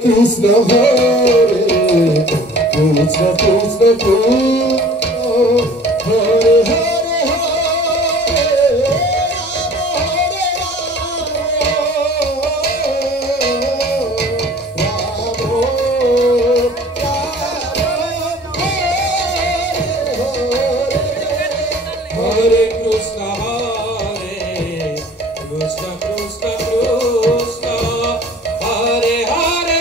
Krishna Hare Krishna Krishna Krishna Hare Hare Hare Krishna Krishna Krishna Hare Hare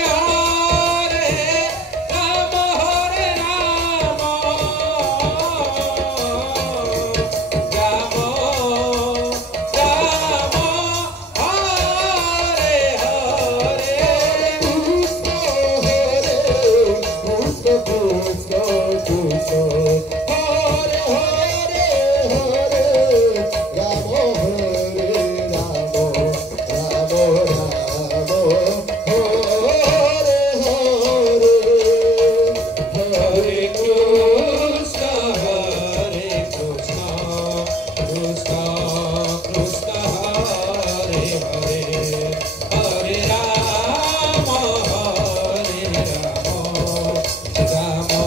Rama Hare Rama Rama Rama Hare Hare Krishna Krishna Krishna Hare Hare Rama Hare Rama Rama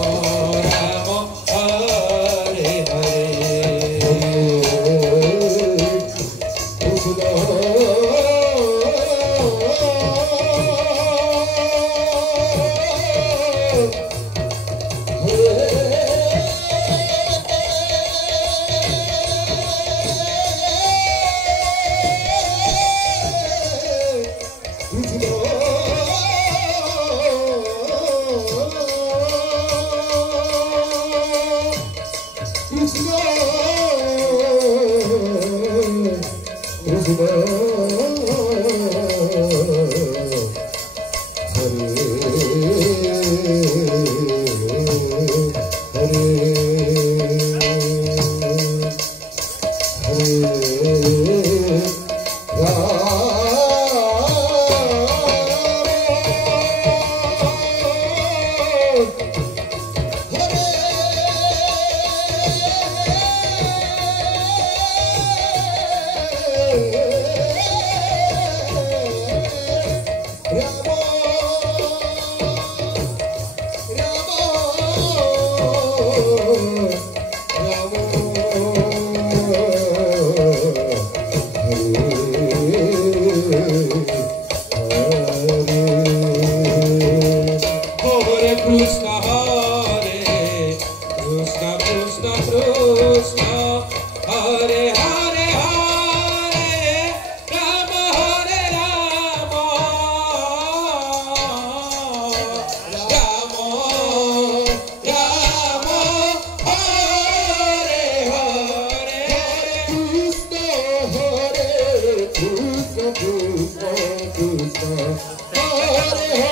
Rama Hare Hare Hare Krishna Krishna Krishna Hare Hare Hare Rama Hare Rama Rama Rama Hare Hare